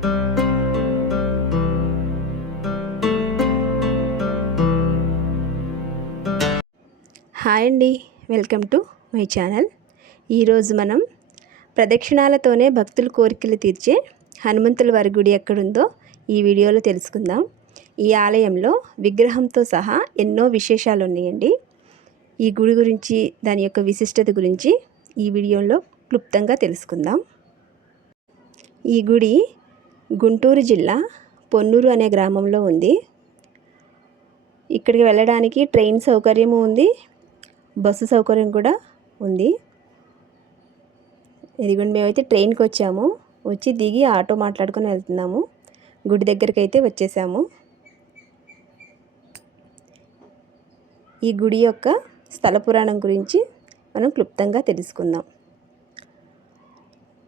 Hi అండి welcome to my channel. ఈరోజు మనం ప్రదక్షిణాలతోనే భక్తుల కోరికలు తీర్చే హనుమంతుల వారి గుడి ఎక్కడుందో ఈ వీడియోలో తెలుసుకుందాం. ఈ ఆలయంలో విగ్రహంతో సహా ఎన్నో విశేషాలు ఉన్నాయండి. ఈ గుడి గురించి దాని యొక్క విశిష్టత గురించి ఈ వీడియోలో క్లుప్తంగా తెలుసుకుందాం. ఈ గుడి గుంటూరు జిల్లా పొన్నూరు అనే గ్రామంలో ఉంది. ఇక్కడికి వెళ్ళడానికి ట్రైన్ సౌకర్యము ఉంది. బస్సు సౌకర్యం కూడా ఉంది. ఇదిగోండి మేమైతే ట్రైన్కి వచ్చాము. వచ్చి దిగి ఆటో మాట్లాడుకొని వెళ్తున్నాము. గుడి దగ్గరికి అయితే వచ్చేసాము. ఈ గుడి యొక్క స్థల పురాణం గురించి మనం క్లుప్తంగా తెలుసుకుందాం.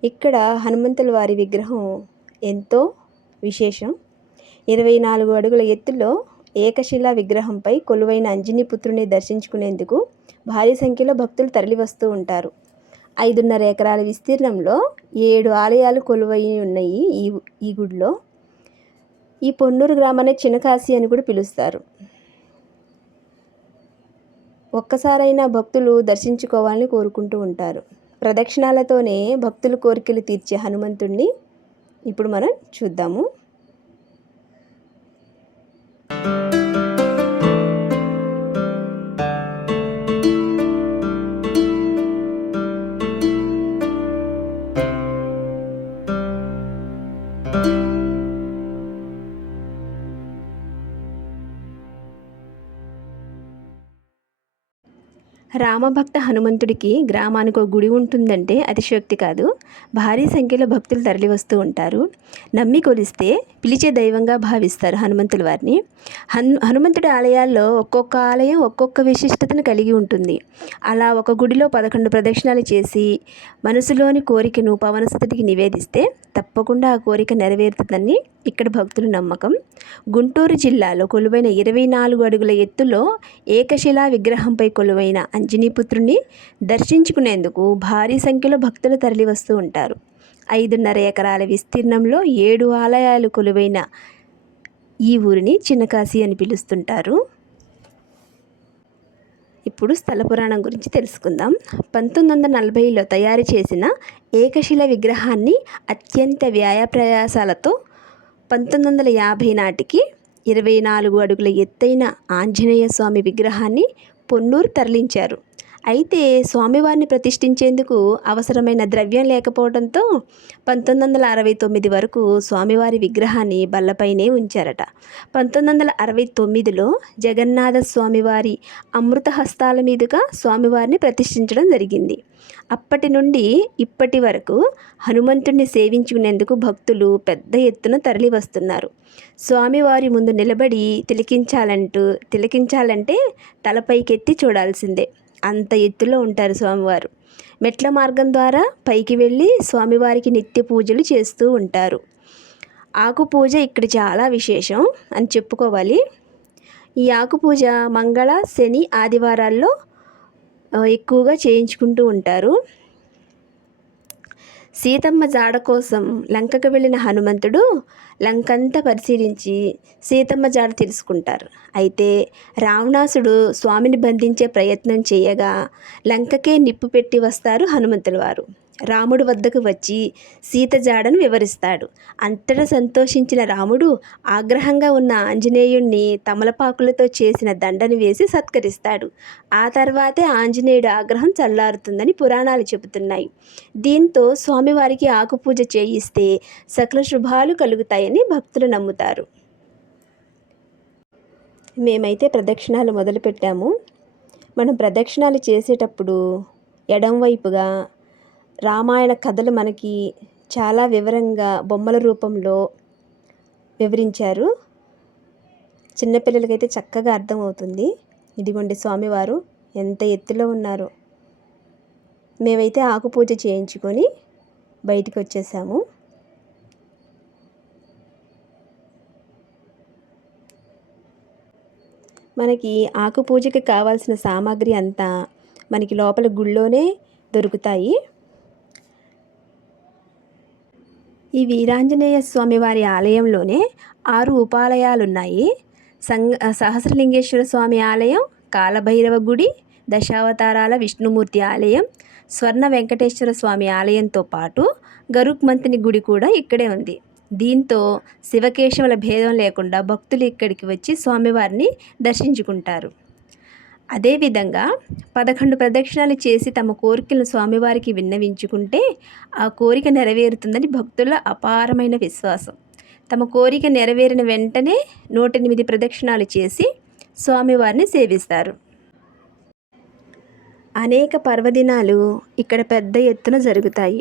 ఇక్కడ హనుమంతుల వారి విగ్రహం ఎంతో విశేషం. ఇరవై నాలుగు అడుగుల ఎత్తులో ఏకశిలా విగ్రహంపై కొలువైన అంజనీపుత్రుని దర్శించుకునేందుకు భారీ సంఖ్యలో భక్తులు తరలివస్తూ ఉంటారు. ఐదున్నర ఎకరాల విస్తీర్ణంలో ఏడు ఆలయాలు కొలువై ఉన్నాయి ఈ ఈ గుడిలో. ఈ పొన్నూరు గ్రామాన్ని చిన్నకాశి అని కూడా పిలుస్తారు. ఒక్కసారైనా భక్తులు దర్శించుకోవాలని కోరుకుంటూ ఉంటారు. ప్రదక్షిణాలతోనే భక్తుల కోరికలు తీర్చే హనుమంతుణ్ణి ఇప్పుడు మనం చూద్దాము. రామభక్త హనుమంతుడికి గ్రామానికి ఒక గుడి ఉంటుందంటే అతిశయోక్తి కాదు. భారీ సంఖ్యలో భక్తులు తరలి వస్తూ ఉంటారు. నమ్మి కొలిస్తే పిలిచే దైవంగా భావిస్తారు హనుమంతుల వారిని. హను హనుమంతుడి ఆలయాల్లో ఒక్కొక్క ఆలయం ఒక్కొక్క విశిష్టతను కలిగి ఉంటుంది. అలా ఒక గుడిలో పదకొండు ప్రదక్షిణాలు చేసి మనసులోని కోరికను పవనసుతుడికి నివేదిస్తే తప్పకుండా ఆ కోరిక నెరవేరుతుందని ఇక్కడ భక్తుల నమ్మకం. గుంటూరు జిల్లాలో కొలువైన ఇరవై నాలుగు అడుగుల ఎత్తులో ఏకశిలా విగ్రహంపై కొలువైన అంజనీపుత్రుని దర్శించుకునేందుకు భారీ సంఖ్యలో భక్తులు తరలివస్తూ ఉంటారు. ఐదున్నర ఎకరాల విస్తీర్ణంలో ఏడు ఆలయాలు కొలువైన ఈ ఊరిని చిన్నకాశి అని పిలుస్తుంటారు. ఇప్పుడు స్థల పురాణం గురించి తెలుసుకుందాం. పంతొమ్మిది వందల నలభైలో తయారు చేసిన ఏకశిల విగ్రహాన్ని అత్యంత వ్యాయప్రయాసాలతో పంతొమ్మిది వందల యాభై నాటికి ఇరవై నాలుగు అడుగుల ఎత్తైన ఆంజనేయ స్వామి విగ్రహాన్ని పొన్నూరు తరలించారు. అయితే స్వామివారిని ప్రతిష్ఠించేందుకు అవసరమైన ద్రవ్యం లేకపోవడంతో పంతొమ్మిది వందల అరవై తొమ్మిది వరకు స్వామివారి విగ్రహాన్ని బల్లపైనే ఉంచారట. పంతొమ్మిది వందల అరవై తొమ్మిదిలో జగన్నాథ స్వామివారి అమృత హస్తాల మీదుగా స్వామివారిని ప్రతిష్ఠించడం జరిగింది. అప్పటి నుండి ఇప్పటి వరకు హనుమంతుడిని సేవించుకునేందుకు భక్తులు పెద్ద ఎత్తున తరలి వస్తున్నారు స్వామివారి ముందు నిలబడి తిలకించాలంటూ తిలకించాలంటే తలపైకెత్తి చూడాల్సిందే. అంత ఎత్తులో ఉంటారు స్వామివారు. మెట్ల మార్గం ద్వారా పైకి వెళ్ళి స్వామివారికి నిత్య పూజలు చేస్తూ ఉంటారు. ఆకు పూజ ఇక్కడ చాలా విశేషం అని చెప్పుకోవాలి. ఈ ఆకు పూజ మంగళ శని ఆదివారాల్లో ఎక్కువగా చేయించుకుంటూ ఉంటారు. సీతమ్మ జాడ కోసం లంకకు వెళ్ళిన హనుమంతుడు లంకంతా పరిశీలించి సీతమ్మ జాడ తెలుసుకుంటారు. అయితే రావణాసుడు స్వామిని బంధించే ప్రయత్నం చేయగా లంకకే నిప్పు పెట్టి వస్తారు హనుమంతుల వారు. రాముడు వద్దకు వచ్చి సీత జాడను వివరిస్తాడు. అంతటా సంతోషించిన రాముడు ఆగ్రహంగా ఉన్న ఆంజనేయుణ్ణి తమలపాకులతో చేసిన దండను వేసి సత్కరిస్తాడు. ఆ తర్వాతే ఆంజనేయుడు ఆగ్రహం చల్లారుతుందని పురాణాలు చెబుతున్నాయి. దీంతో స్వామివారికి ఆకుపూజ చేయిస్తే సకల శుభాలు కలుగుతాయని భక్తులు నమ్ముతారు. మేమైతే ప్రదక్షిణాలు మొదలుపెట్టాము. మనం ప్రదక్షిణాలు చేసేటప్పుడు ఎడంవైపుగా రామాయణ కథలు మనకి చాలా వివరంగా బొమ్మల రూపంలో వివరించారు. చిన్నపిల్లలకైతే చక్కగా అర్థమవుతుంది. ఇదిగోండి స్వామివారు ఎంత ఎత్తులో ఉన్నారు. మేమైతే ఆకుపూజ చేయించుకొని బయటికి వచ్చేసాము. మనకి ఆకు పూజకి కావాల్సిన సామాగ్రి అంతా మనకి లోపల గుళ్ళోనే దొరుకుతాయి. ఈ వీరాంజనేయ స్వామివారి ఆలయంలోనే ఆరు ఉపాలయాలున్నాయి. సంగ సహస్రలింగేశ్వర స్వామి ఆలయం కాలభైరవ గుడి దశావతారాల విష్ణుమూర్తి ఆలయం స్వర్ణ వెంకటేశ్వర స్వామి ఆలయంతో పాటు గరుక్మంతుని గుడి కూడా ఇక్కడే ఉంది. దీంతో శివకేశవుల భేదం లేకుండా భక్తులు ఇక్కడికి వచ్చి స్వామివారిని దర్శించుకుంటారు. అదేవిధంగా పదకొండు ప్రదక్షిణాలు చేసి తమ కోరికలను స్వామివారికి విన్నవించుకుంటే ఆ కోరిక నెరవేరుతుందని భక్తుల అపారమైన విశ్వాసం. తమ కోరిక నెరవేరిన వెంటనే నూట ఎనిమిది ప్రదక్షిణాలు చేసి స్వామివారిని సేవిస్తారు. అనేక పర్వదినాలు ఇక్కడ పెద్ద ఎత్తున జరుగుతాయి.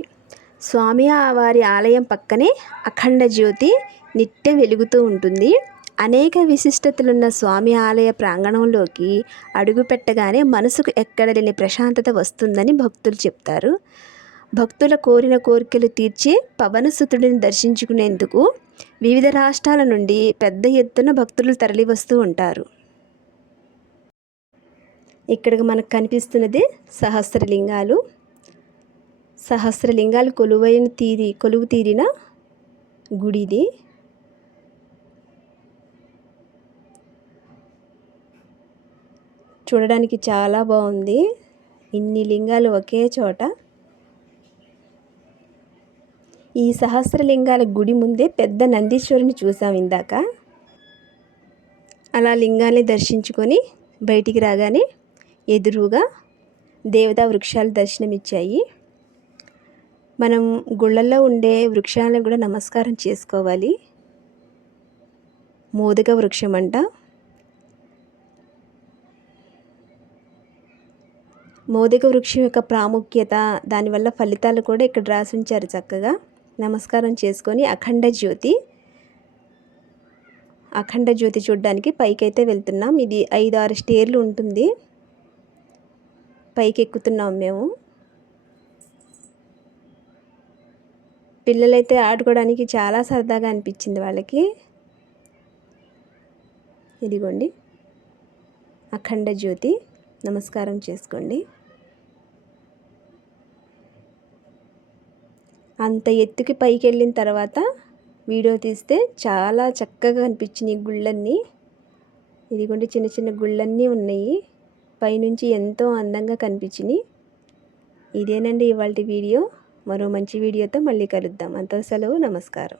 స్వామి వారి ఆలయం పక్కనే అఖండ జ్యోతి నిత్యం వెలుగుతూ ఉంటుంది. అనేక విశిష్టతలున్న స్వామి ఆలయ ప్రాంగణంలోకి అడుగుపెట్టగానే మనసుకు ఎక్కడ లేని ప్రశాంతత వస్తుందని భక్తులు చెప్తారు. భక్తుల కోరిన కోరికలు తీర్చి పవనసుతుడిని దర్శించుకునేందుకు వివిధ రాష్ట్రాల నుండి పెద్ద ఎత్తున భక్తులు తరలివస్తూ ఉంటారు. ఇక్కడికి మనకు కనిపిస్తున్నది సహస్రలింగాలు. సహస్రలింగాలు కొలువైన తీరి కొలువు తీరిన గుడిది. చూడడానికి చాలా బాగుంది. ఇన్ని లింగాలు ఒకే చోట. ఈ సహస్రలింగాల గుడి ముందే పెద్ద నందీశ్వరుని చూసాం ఇందాక. అలా లింగాన్ని దర్శించుకొని బయటికి రాగానే ఎదురుగా దేవతా వృక్షాలు దర్శనమిచ్చాయి. మనం గుళ్ళల్లో ఉండే వృక్షాలను కూడా నమస్కారం చేసుకోవాలి. మోదక వృక్షం అంట మోదిక వృక్షం యొక్క ప్రాముఖ్యత దానివల్ల ఫలితాలు కూడా ఇక్కడ రాసి ఉంచారు చక్కగా. నమస్కారం చేసుకొని అఖండ జ్యోతి అఖండ జ్యోతి చూడడానికి పైకైతే వెళ్తున్నాం. ఇది ఐదు ఆరు స్టేర్లు ఉంటుంది. పైకి ఎక్కుతున్నాం మేము. పిల్లలైతే ఆడుకోవడానికి చాలా సరదాగా అనిపించింది వాళ్ళకి. ఇదిగోండి. అఖండ జ్యోతి. నమస్కారం చేసుకోండి. అంత ఎత్తుకి పైకి వెళ్ళిన తర్వాత వీడియో తీస్తే చాలా చక్కగా అనిపించినాయి గుళ్ళన్నీ. ఇదిగోండి చిన్న చిన్న గుళ్ళన్నీ ఉన్నాయి. పైనుంచి ఎంతో అందంగా కనిపించినాయి. ఇదేనండి ఇవాళ వీడియో. మరో మంచి వీడియోతో మళ్ళీ కలుద్దాం. అంత సెలవు. నమస్కారం.